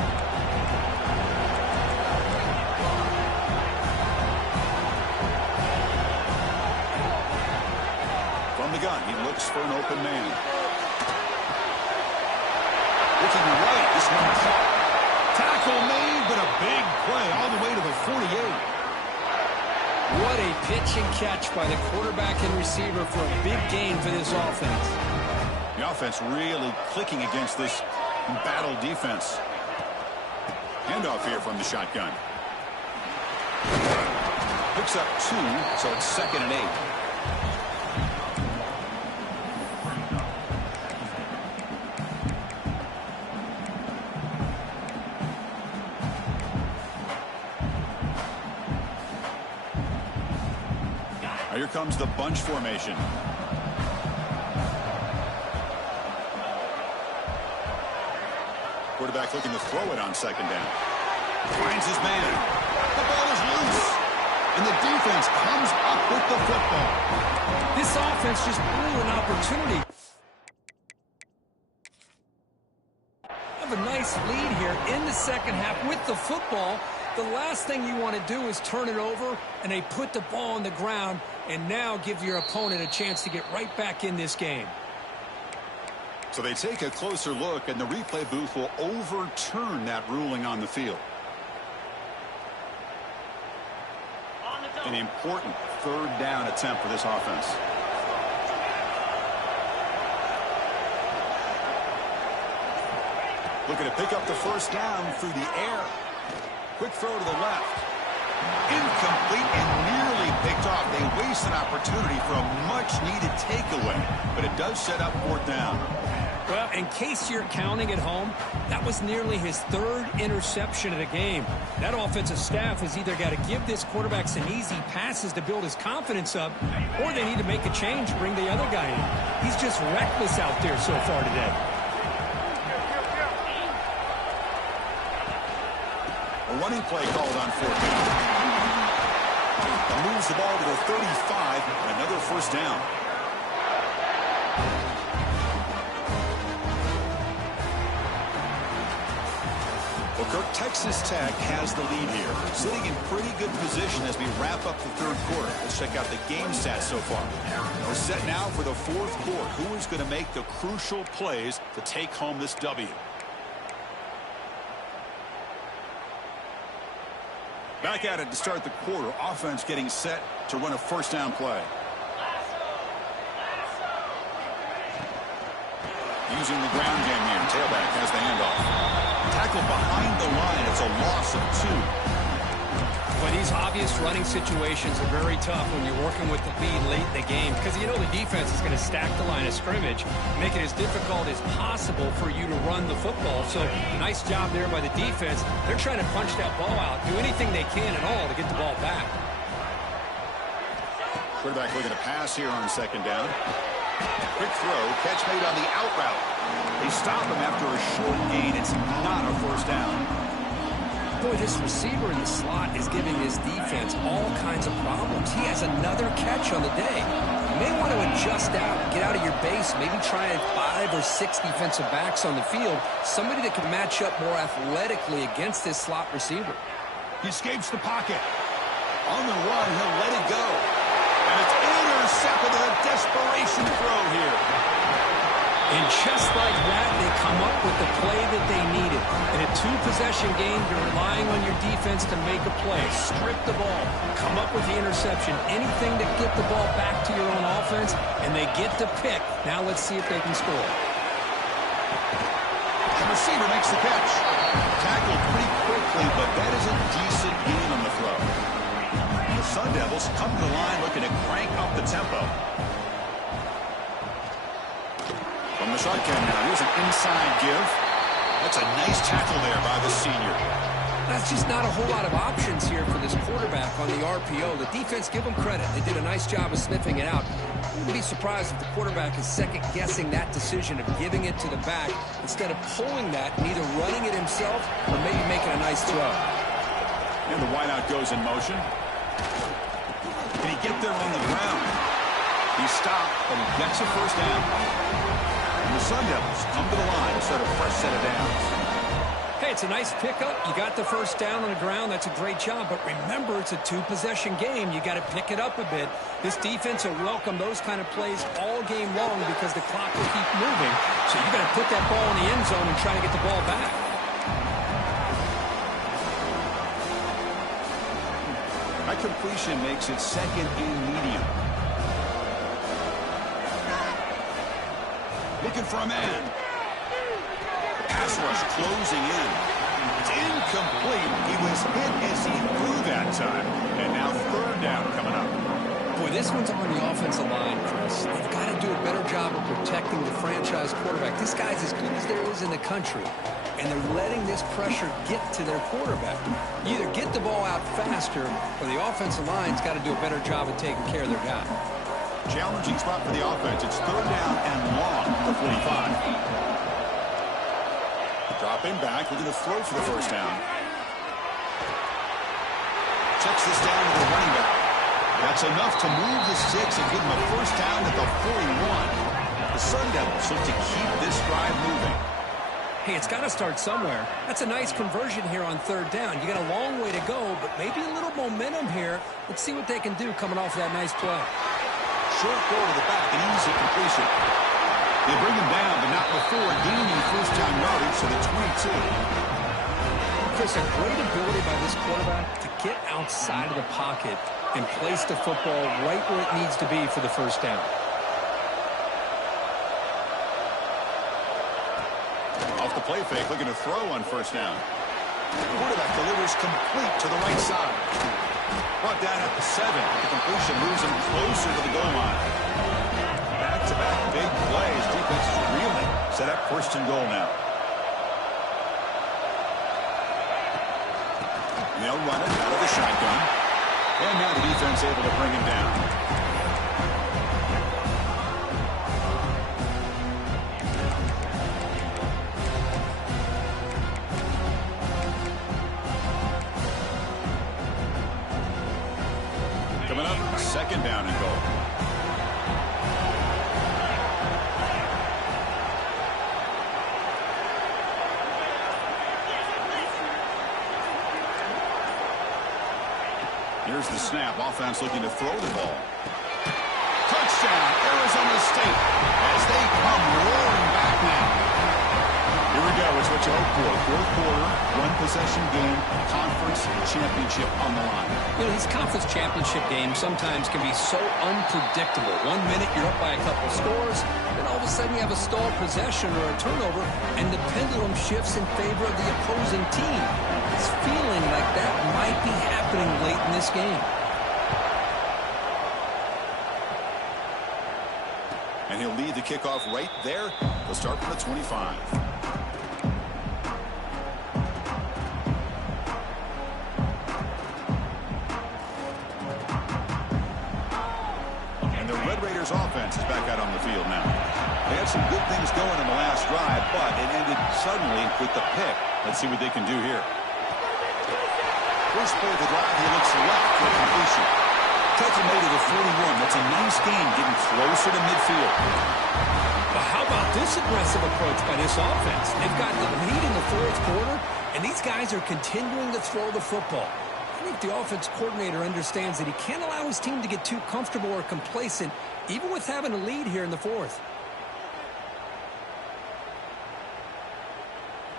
He looks for an open man. Looking right. This one caught. Tackle made, but a big play all the way to the 48. What a pitch and catch by the quarterback and receiver for a big gain for this offense. The offense really clicking against this battle defense. Handoff here from the shotgun. Picks up 2, so it's 2nd and 8. Here comes the bunch formation. Quarterback looking to throw it on second down. Finds his man. The ball is loose. And the defense comes up with the football. This offense just blew an opportunity. Have a nice lead here in the second half with the football. The last thing you want to do is turn it over, and they put the ball on the ground and now give your opponent a chance to get right back in this game. So they take a closer look, and the replay booth will overturn that ruling on the field. An important third down attempt for this offense. Looking to pick up the first down through the air. Quick throw to the left. Incomplete and nearly picked off. They waste an opportunity for a much-needed takeaway, but it does set up fourth down. Well, in case you're counting at home, that was nearly his 3rd interception of the game. That offensive staff has either got to give this quarterback some easy passes to build his confidence up, or they need to make a change, bring the other guy in. He's just reckless out there so far today. A running play called on fourth down. Moves the ball to the 35, and another first down. Well, Kirk, Texas Tech has the lead here, sitting in pretty good position as we wrap up the third quarter. Let's check out the game stats so far. We're set now for the fourth quarter. Who is going to make the crucial plays to take home this W? Back at it to start the quarter. Offense getting set to run a first down play. Using the ground game here. Tailback has the handoff. Tackle behind the line. It's a loss of 2. Well, these obvious running situations are very tough when you're working with the lead late in the game because you know the defense is going to stack the line of scrimmage, make it as difficult as possible for you to run the football. So nice job there by the defense. They're trying to punch that ball out, do anything they can at all to get the ball back. Quarterback looking to pass here on second down. Quick throw, catch made on the out route. They stop him after a short gain. It's not a first down. Boy, this receiver in the slot is giving his defense all kinds of problems. He has another catch on the day. You may want to adjust out, get out of your base, maybe try 5 or 6 defensive backs on the field, somebody that can match up more athletically against this slot receiver. He escapes the pocket. On the run, he'll let it go. And it's intercepted with a desperation throw here. And just like that, they come up with the play that they needed. In a 2-possession game, you're relying on your defense to make a play, strip the ball, come up with the interception, anything to get the ball back to your own offense, and they get the pick. Now let's see if they can score. The receiver makes the catch. Tackled pretty quickly, but that is a decent gain on the throw. The Sun Devils come to the line looking to crank up the tempo. From the shotgun now, here's an inside give. That's a nice tackle there by the senior. That's just not a whole lot of options here for this quarterback on the RPO. The defense, give them credit. They did a nice job of sniffing it out. I wouldn't be surprised if the quarterback is second-guessing that decision of giving it to the back instead of pulling that and either running it himself or maybe making a nice throw. And the wideout goes in motion. Can he get there on the ground? He stopped, but he gets a first down. And the Sun Devils come to the line to start a fresh set of downs. Hey, it's a nice pickup. You got the first down on the ground. That's a great job. But remember, it's a 2-possession game. You got to pick it up a bit. This defense will welcome those kind of plays all game long because the clock will keep moving. So you got to put that ball in the end zone and try to get the ball back. That completion makes it second and medium. Looking for a man. Pass rush closing in. It's incomplete. He was hit as he threw that time. And now third down coming up. Boy, this one's on the offensive line, Chris. They've got to do a better job of protecting the franchise quarterback. This guy's as good as there is in the country. And they're letting this pressure get to their quarterback. You either get the ball out faster or the offensive line's got to do a better job of taking care of their guy. Challenging spot for the offense. It's third down and long for 45. Dropping back, looking to throw for the first down. Checks this down to the running back. That's enough to move the sticks and give him a first down at the 41. The Sun Devils look to keep this drive moving. Hey, it's got to start somewhere. That's a nice conversion here on third down. You got a long way to go, but maybe a little momentum here. Let's see what they can do coming off that nice play. Short goal to the back, an easy completion. They bring him down, but not before gaining first-down yardage to the 22. Chris, a great ability by this quarterback to get outside of the pocket and place the football right where it needs to be for the first down. Off the play fake, looking to throw on first down. The quarterback delivers complete to the right side. Brought down at the 7. The completion moves him closer to the goal line. Back-to-back big plays. Defense is reeling. Set up first and goal now. And they'll run it out of the shotgun. And now the defense able to bring him down. Coming up, second down and goal. Here's the snap. Offense looking to throw the ball. Touchdown, Arizona State, as they come roaring back now. Here we go. It's what you hope for. Fourth quarter, 1-possession game, conference championship on the line. You know, these conference championship games sometimes can be so unpredictable. 1 minute you're up by a couple scores, then all of a sudden you have a stalled possession or a turnover, and the pendulum shifts in favor of the opposing team. It's feeling like that might be happening happening late in this game. And he'll lead the kickoff right there. They'll start from the 25. And the Red Raiders offense is back out on the field now. They had some good things going in the last drive, but it ended suddenly with the pick. Let's see what they can do here. First play of the drive, he looks left for completion. Taken made to the 41. That's a nice game, getting closer to midfield. But how about this aggressive approach by this offense? They've got the lead in the fourth quarter, and these guys are continuing to throw the football. I think the offense coordinator understands that he can't allow his team to get too comfortable or complacent, even with having a lead here in the fourth.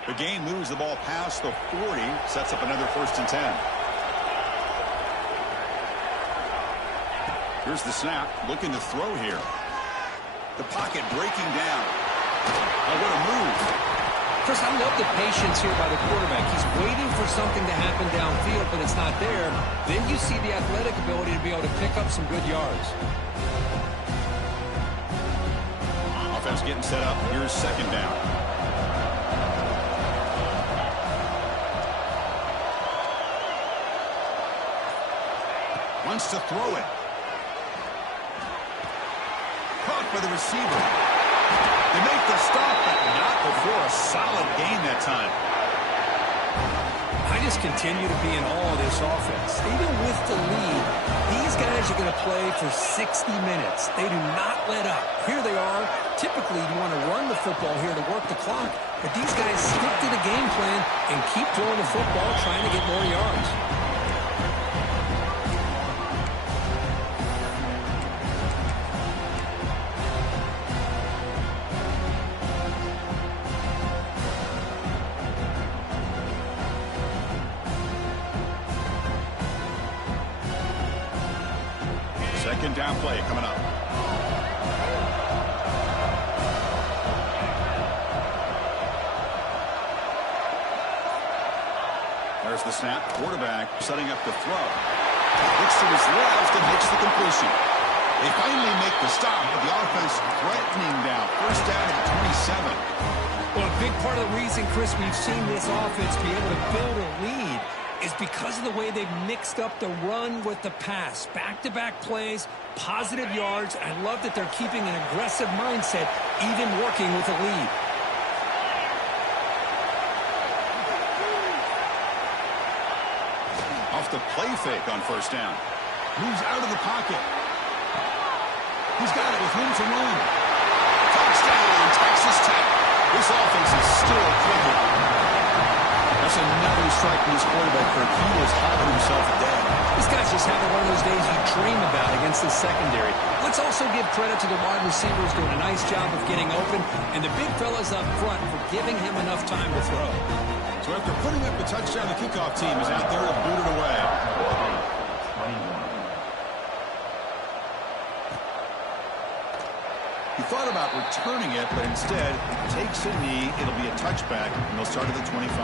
The gain moves the ball past the 40, sets up another 1st and 10. Here's the snap, looking to throw here. The pocket breaking down. Oh, what a move. Chris, I love the patience here by the quarterback. He's waiting for something to happen downfield, but it's not there. Then you see the athletic ability to be able to pick up some good yards. Offense getting set up. Here's 2nd down. Wants to throw it. Caught by the receiver. They make the stop, but not before a solid gain that time. I just continue to be in awe of this offense. Even with the lead, these guys are going to play for 60 minutes. They do not let up. Here they are. Typically, you want to run the football here to work the clock, but these guys stick to the game plan and keep throwing the football, trying to get more yards. Second down play coming up. There's the snap. Quarterback setting up the throw. Looks to his left and makes the completion. They finally make the stop, but the offense threatening down. 1st down at the 27. Well, a big part of the reason, Chris, we've seen this offense be able to build a lead is because of the way they've mixed up the run with the pass. Back-to-back plays, positive yards. I love that they're keeping an aggressive mindset, even working with a lead. Off the play fake on 1st down. Moves out of the pocket. He's got it with room to run. Touchdown, Texas Tech. This offense is still clicking. That's another strike from this quarterback, Kirk. He was holding himself dead. This guy's just having one of those days you dream about against the secondary. Let's also give credit to the wide receivers doing a nice job of getting open, and the big fellas up front for giving him enough time to throw. So after putting up the touchdown, the kickoff team is out there to boot it away. He thought about returning it, but instead takes a knee. It'll be a touchback, and they'll start at the 25.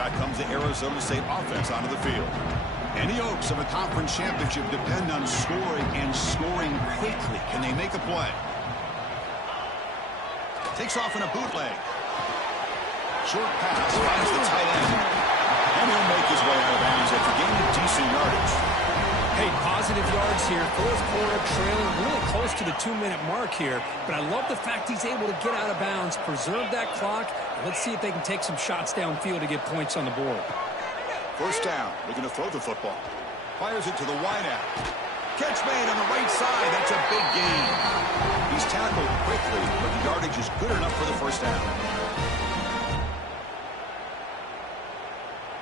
Back comes the Arizona State offense onto the field. And the hopes of a conference championship depend on scoring and scoring quickly. Can they make a play? Takes off in a bootleg. Short pass finds the tight end. And he'll make his way out of bounds after gaining decent yardage. Hey, positive yards here. Fourth quarter, trailing really close to the 2-minute mark here. But I love the fact he's able to get out of bounds, preserve that clock. Let's see if they can take some shots downfield to get points on the board. 1st down, looking to throw the football. Fires it to the wideout. Catch made on the right side. That's a big gain. He's tackled quickly, but the yardage is good enough for the 1st down.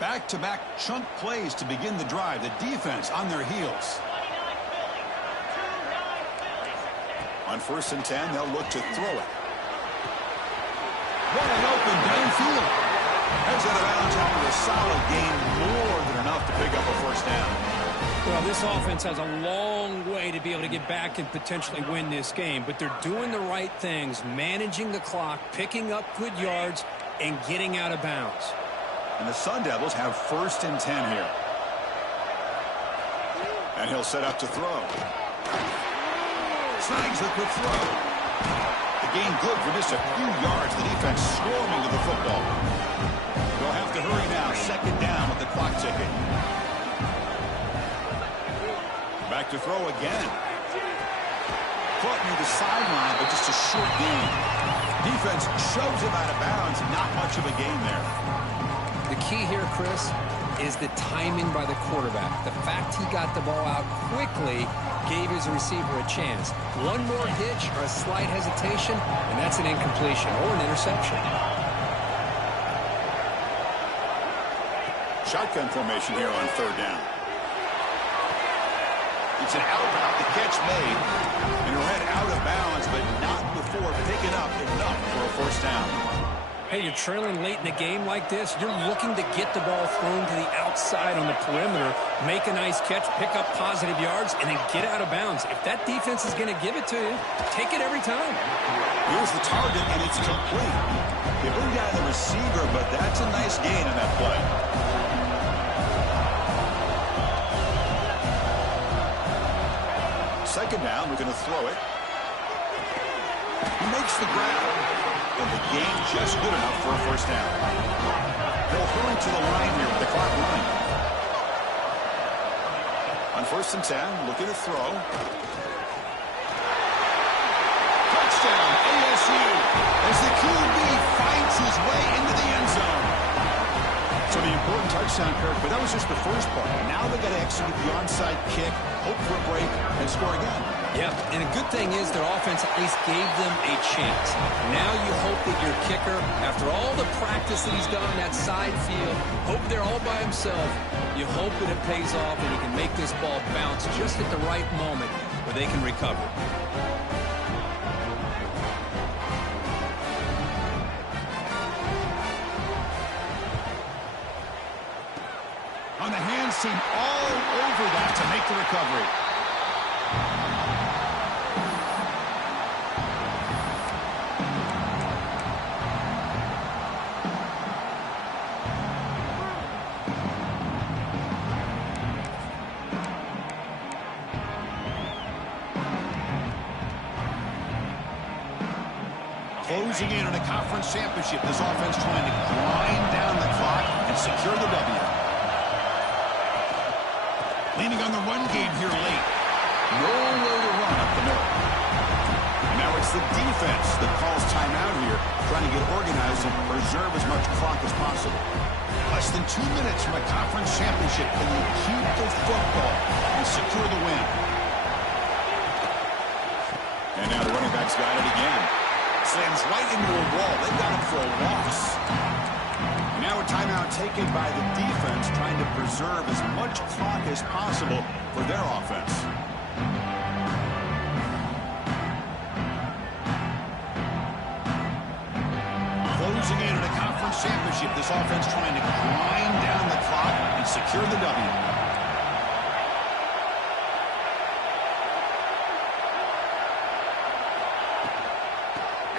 Back-to-back chunk plays to begin the drive. The defense on their heels. On 1st and 10, they'll look to throw it. Wide open downfield. Heads out of bounds after a solid gain, more than enough to pick up a 1st down. Well, this offense has a long way to be able to get back and potentially win this game, but they're doing the right things, managing the clock, picking up good yards, and getting out of bounds. And the Sun Devils have 1st and 10 here. And he'll set up to throw. Snags the quick throw. The gain good for just a few yards. The defense swarming to the football. They'll have to hurry now. Second down with the clock ticking. Back to throw again. Caught near the sideline, but just a short gain. Defense shoves him out of bounds. Not much of a gain there. The key here, Chris, is the timing by the quarterback. The fact he got the ball out quickly gave his receiver a chance. One more hitch or a slight hesitation, and that's an incompletion or an interception. Shotgun formation here on third down. It's an out route. The catch made. And he'll head out of bounds, but not before picking up enough for a first down. Hey, you're trailing late in the game like this. You're looking to get the ball thrown to the outside on the perimeter, make a nice catch, pick up positive yards, and then get out of bounds. If that defense is going to give it to you, take it every time. Here's the target, and it's complete. They bring down the receiver, but that's a nice gain in that play. Second down, we're going to throw it. He makes the grab. And the gain just good enough for a first down. They'll hurry to the line here with the clock running. On 1st and 10, looking to throw. Touchdown, ASU, as the QB fights his way into the end zone. So the important touchdown, Kirk, but that was just the first part. Now they got to execute the onside kick, hope for a break, and score again. Yeah, and a good thing is their offense at least gave them a chance. Now you hope that your kicker, after all the practice that he's done on that side field, hope they're all by himself. You hope that it pays off and he can make this ball bounce just at the right moment where they can recover. On the hands team all over that to make the recovery. Closing in on a conference championship, this offense trying to grind down the clock and secure the W. Leaning on the run game here late. No way to run up the middle. Now it's the defense that calls timeout here, trying to get organized and preserve as much clock as possible. Less than 2 minutes from a conference championship. Can you keep the football and secure the win? And now the running back's got it again. Slams right into a wall. They got him for a loss. Now a timeout taken by the defense, trying to preserve as much clock as possible for their offense. Closing in on a conference championship, this offense trying to grind down the clock and secure the W.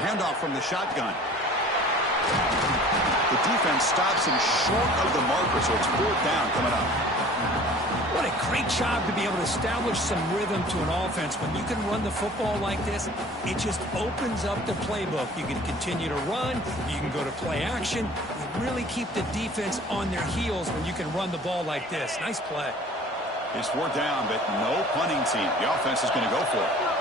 Handoff from the shotgun. The defense stops him short of the marker, so it's 4th down coming up. What a great job to be able to establish some rhythm to an offense. When you can run the football like this, it just opens up the playbook. You can continue to run. You can go to play action. You really keep the defense on their heels when you can run the ball like this. Nice play. It's 4th down, but no punting team. The offense is going to go for it.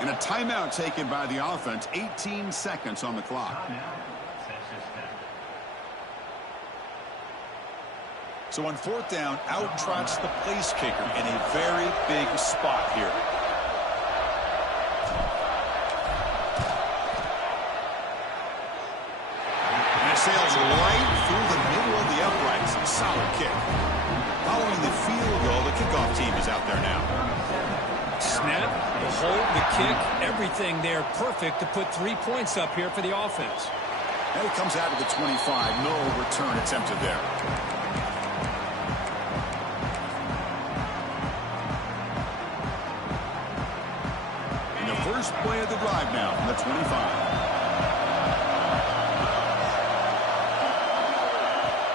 And a timeout taken by the offense. 18 seconds on the clock. So on 4th down, out trots the place kicker in a very big spot here. And it sails right through the middle of the uprights. Solid kick. Following the field goal, the kickoff team is out there now. Snap, the hold, the kick, everything there perfect to put 3 points up here for the offense. And he comes out of the 25. No return attempted there. In the first play of the drive now from the 25.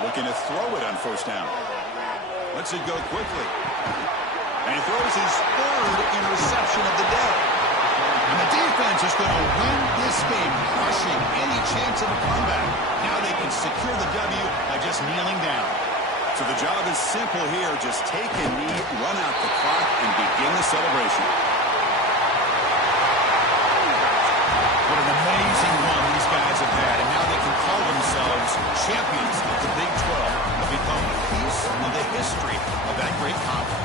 Looking to throw it on first down. Lets it go quickly. And he throws his third interception of the day. And the defense is going to win this game, crushing any chance of a comeback. Now they can secure the W by just kneeling down. So the job is simple here. Just take a knee, run out the clock, and begin the celebration. What an amazing run these guys have had, and now they can call themselves champions of the Big 12 and become a piece of the history of that great conference.